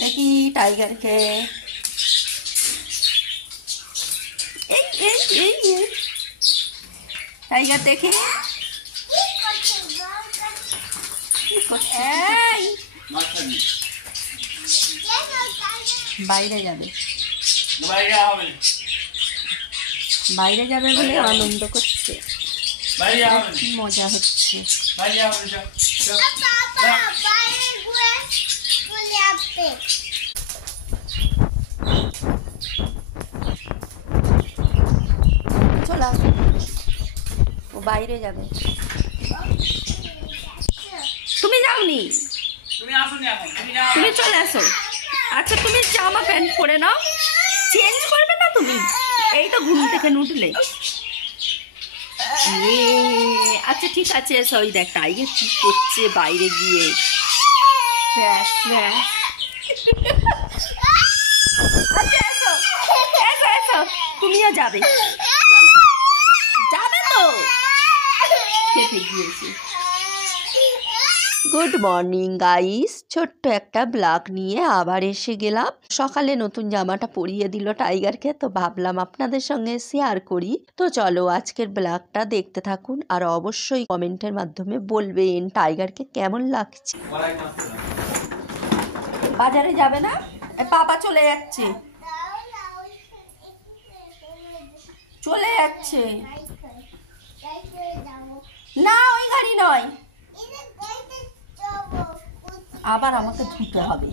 দেখি টাইগারকে। টাইগার দেখি বাইরে যাবে, বাইরে যাবে বলে আনন্দ করছে, কি মজা হচ্ছে। চলো ও বাইরে যাবে, তুমি যাওনি, তুমি চলে আসো। আচ্ছা তুমি জামা প্যান্ট পরে নাও, চেঞ্জ করবে না তুমি? এই তো ঘুম থেকে উঠলে। আচ্ছা ঠিক আছে এসো। ওই দেখ টাইগার কি করছে বাইরে গিয়ে। ব্যাস ব্যাস, আচ্ছা এসো এসো এসো, তুমিও যাবে, যাবে তো খেতে গিয়েছি। গুড মর্নিং গাইস, ছোট্ট একটা ব্লগ নিয়ে আবার এসে গেলাম। সকালে নতুন জামাটা পরিয়ে দিল টাইগারকে, তো ভাবলাম আপনাদের সঙ্গে শেয়ার করি। তো চলো আজকের ব্লগটা দেখতে থাকুন, আর অবশ্যই কমেন্টের মাধ্যমে বলবেন টাইগারকে কেমন লাগছে। বাজারে যাবে না? পাপা চলে যাচ্ছে, চলে যাচ্ছে না, ওই গাড়ি নয়, আবার আমাকে ধুতে হবে।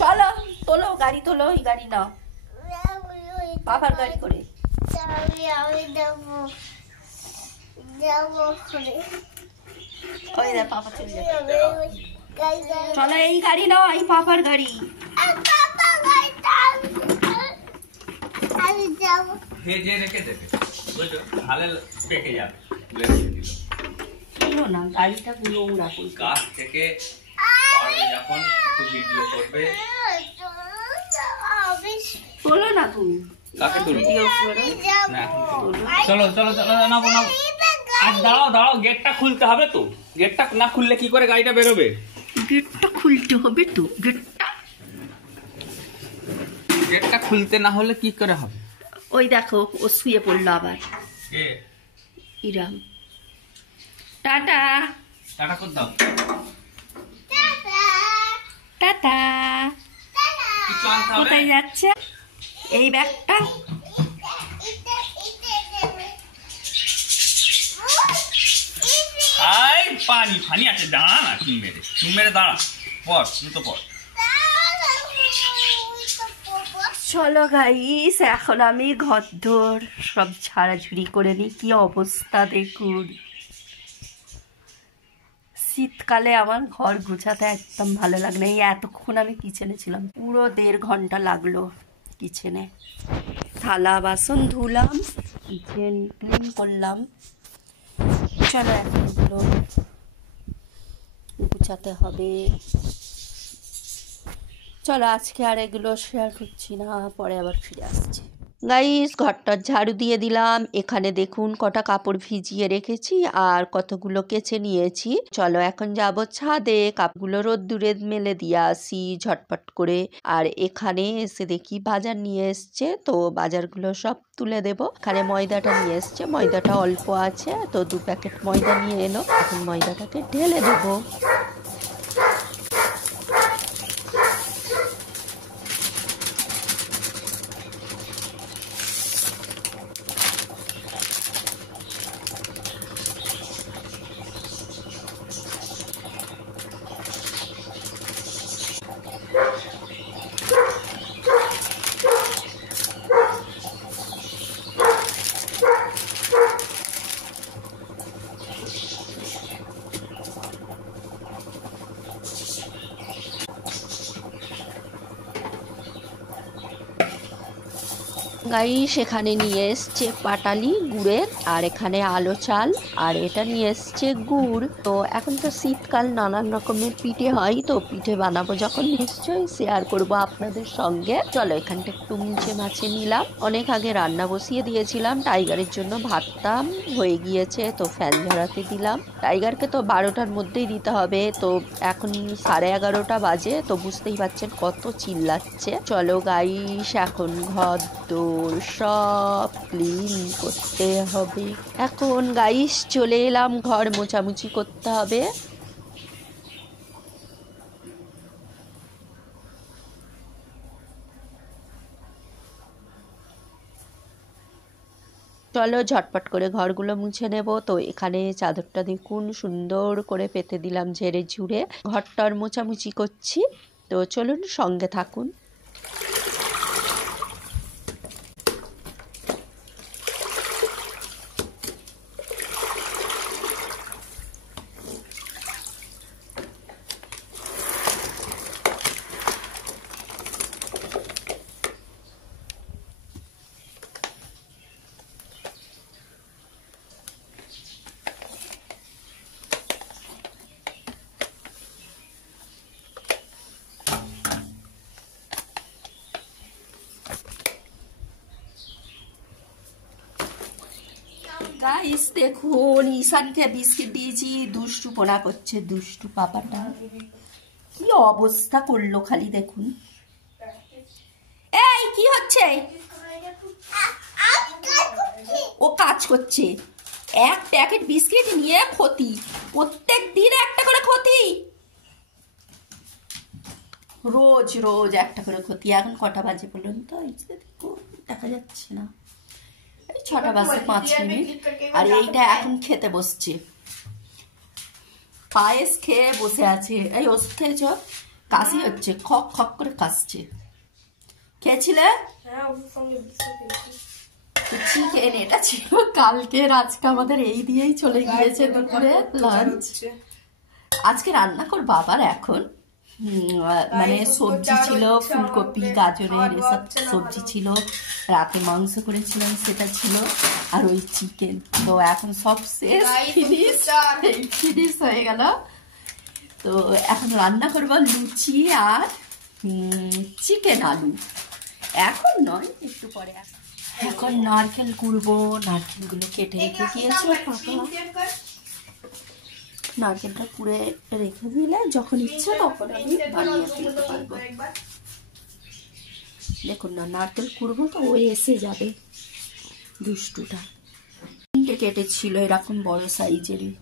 চলো তোলো, গাড়ি তোলো, ওই গাড়ি নাও, বাবার গাড়ি করে। ওই দেখ পাপা চলে যাচ্ছে, চলো এই গাড়ি নাও, এই পাপার গাড়ি। না গাড়িটা নোংরা করে কাছ থেকে যখন ভিডিও করবে তোলো না তুমি, চলো চলো চলো, নামো নামো। আজ দাঁড়াও দাঁড়াও, গেটটা খুলতে হবে তো, গেটটা না খুললে কি করে গাড়িটা বেরোবে? গেটটা খুলতে হবে তো, গেটটা খুলতে না হলে কি করে হবে? ওই দেখো ও শুয়ে পড়লো আবার। ইরাম টাটা, টাটা করে দাও, টাটা। কোথায় যাচ্ছে এই ব্যাগটা? পানি ফানি আছে, দাঁড়া না, চুন মেরে দাঁড়া, পর তো পর। চলো গাইস, এখন আমি ঘরদোর সব ঝাড়াঝুড়ি করে নিই। কি অবস্থা দেখুন, শীতকালে আমার ঘর গুছাতে একদম ভালো লাগে না। এই এতক্ষণ আমি কিচেনে ছিলাম, পুরো 1.5 ঘন্টা লাগলো কিচেনে। থালা বাসন ধুলাম, কিচেন ক্লিন করলাম। চলো এখন এগুলো গুছাতে হবে। চলো আজকে আর এগুলো শেয়ার করছি না, পরে আবার ফিরে আসছি। গাইস ঘরটার ঝাড়ু দিয়ে দিলাম। এখানে দেখুন কটা কাপড় ভিজিয়ে রেখেছি আর কতগুলো কেচে নিয়েছি। চলো এখন যাব ছাদে, কাপড়গুলো রোদ্দুরে মেলে দিয়ে আসি ঝটপট করে। আর এখানে এসে দেখি বাজার নিয়ে এসছে, তো বাজারগুলো সব তুলে দেব। এখানে ময়দাটা নিয়ে এসছে, ময়দাটা অল্প আছে, তো 2 প্যাকেট ময়দা নিয়ে এলো। এখন ময়দাটাকে ঢেলে দেবো। গাইস এখানে নিয়ে এসছে পাটালি গুড়ের, আর এখানে আলো চাল, আর এটা নিয়ে এসছে গুড়। তো এখন তো শীতকাল, নানান রকমের পিঠে হয়, তো পিঠে বানাবো যখন নিশ্চয়ই শেয়ার করব আপনাদের সঙ্গে। চলো এখানটা একটু মুছে মাছে নিলাম। অনেক আগে রান্না বসিয়ে দিয়েছিলাম, টাইগারের জন্য ভাতটা হয়ে গিয়েছে, তো ফ্যান ঝরাতে দিলাম। টাইগারকে তো 12টার মধ্যেই দিতে হবে, তো এখন 11:30 বাজে, তো বুঝতেই পারছেন কত চিল্লাচ্ছে। চলো গাইস এখন ঘর দৌড় সব ক্লিন করতে হবে। এখন গাইস চলে এলাম, ঘর মোছামুছি করতে হবে। চলো ঝটপট করে ঘরগুলো মুছে নেব। তো এখানে চাদরটা দেখুন সুন্দর করে পেতে দিলাম ঝেড়ে ঝুড়ে, ঘরটার মোছামুছি করছি। তো চলুন সঙ্গে থাকুন। গাইস দেখুন ঈশানকে বিস্কিট দিয়েছি, দুষ্টু পোনা করছে, দুষ্টু পাপাটা কি অবস্থা করলো খালি দেখুন। এই কি হচ্ছে? ও কাজ করছে, এক প্যাকেট বিস্কিট নিয়ে ক্ষতি, প্রত্যেক দিন একটা করে ক্ষতি, রোজ রোজ একটা করে ক্ষতি। এখন কটা বাজে বলুন তো? দেখা যাচ্ছে না, 6টা বাজতে 5 মিনিট। আর এইটা এখন খেতে বসছে, পায়েস খেয়ে বসে আছে। এই ওষুধ খেয়েছ? কাশি হচ্ছে, খক খক করে কাশছে। খেয়েছিলে? চিকেন এটা ছিল কালকের, আজকে আমাদের এই দিয়েই চলে গিয়েছে দুপুরে লাঞ্চ। আজকে রান্না করবো আবার এখন, মানে সবজি ছিল ফুলকপি গাজরের এসব সবজি ছিল, রাতে মাংস করেছিলাম সেটা ছিল, আর ওই চিকেন। তো এখন সব শেষ, ফিনিশ হয়ে গেল। তো এখন রান্না করবো লুচি আর চিকেন আলু, এখন নয় একটু পরে। এখন নারকেল কুড়বো, নারকেলগুলো কেটে রেখে দিয়েছে পাপা। নারকেলটা পুড়ে রেখে দিলে যখন ইচ্ছে তখন আমি বানিয়ে ফেলতে পারবো। দেখুন না, নারকেল কুড়বো তো ও এসে যাবে দুষ্টুটা। 3টে কেটেছিল এরকম বড় সাইজেরই,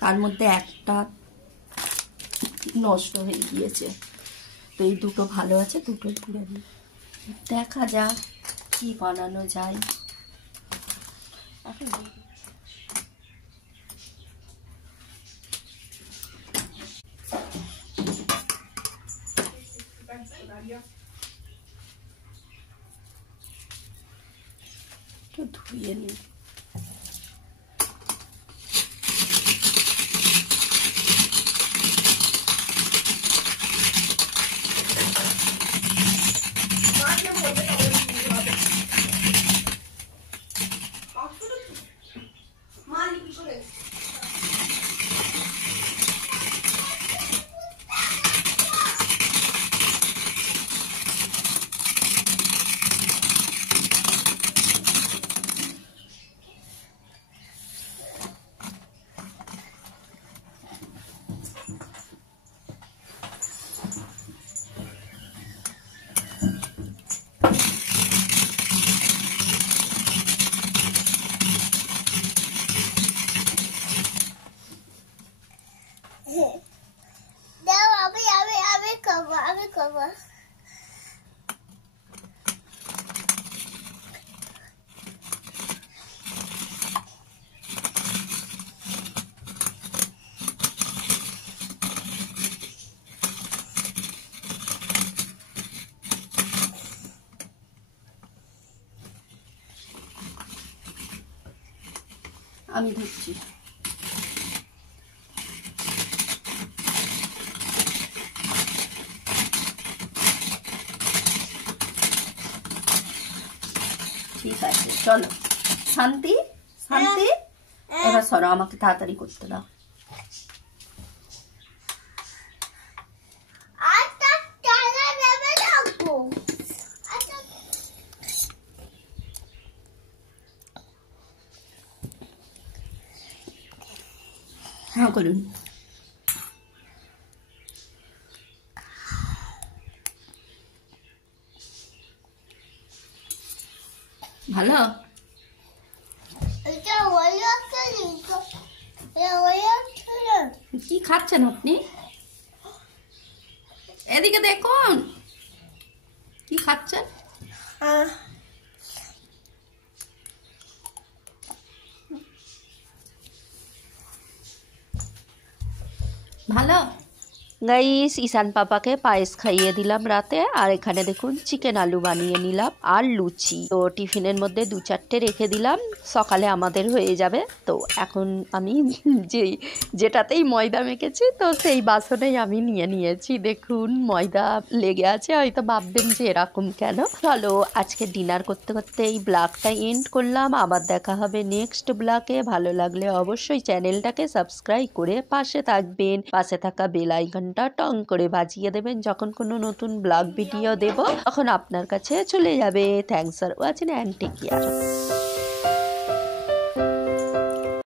তার মধ্যে একটা নষ্ট হয়ে গিয়েছে, তো এই দুটো ভালো আছে, দুটোই পুড়ে দিই। দেখা যাক কি বানানো যায়। এখন একটু ধুয়ে নিই। আমি ধরছি। ঠিক আছে, চলো শান্তি শান্তি। এবার সরো, আমাকে তাড়াতাড়ি করতে দাও। হ্যাঁ করুন। ভালো? কি খাচ্ছেন আপনি? এদিকে দেখুন কি খাচ্ছেন। ভালো গাইস, ঈশান পাপাকে পায়েস খাইয়ে দিলাম রাতে, আর এখানে দেখুন চিকেন আলু বানিয়ে নিলাম আর লুচি। তো টিফিনের মধ্যে 2-4টে রেখে দিলাম, সকালে আমাদের হয়ে যাবে। তো এখন আমি যেটাতেই ময়দা মেখেছি তো সেই বাসনেই আমি নিয়ে নিয়েছি। দেখুন ময়দা লেগে আছে, হয়তো ভাববেন যে এরকম কেন। চলো আজকে ডিনার করতে করতে এই ব্লগটা এন্ড করলাম। আবার দেখা হবে নেক্সট ব্লগে। ভালো লাগলে অবশ্যই চ্যানেলটাকে সাবস্ক্রাইব করে পাশে থাকবেন। পাশে থাকা বেল আইকনটা টং করে বাজিয়ে দেবেন। যখন কোনো নতুন ব্লগ ভিডিও দেব তখন আপনার কাছে চলে যাবে। Thanks for watching and take care.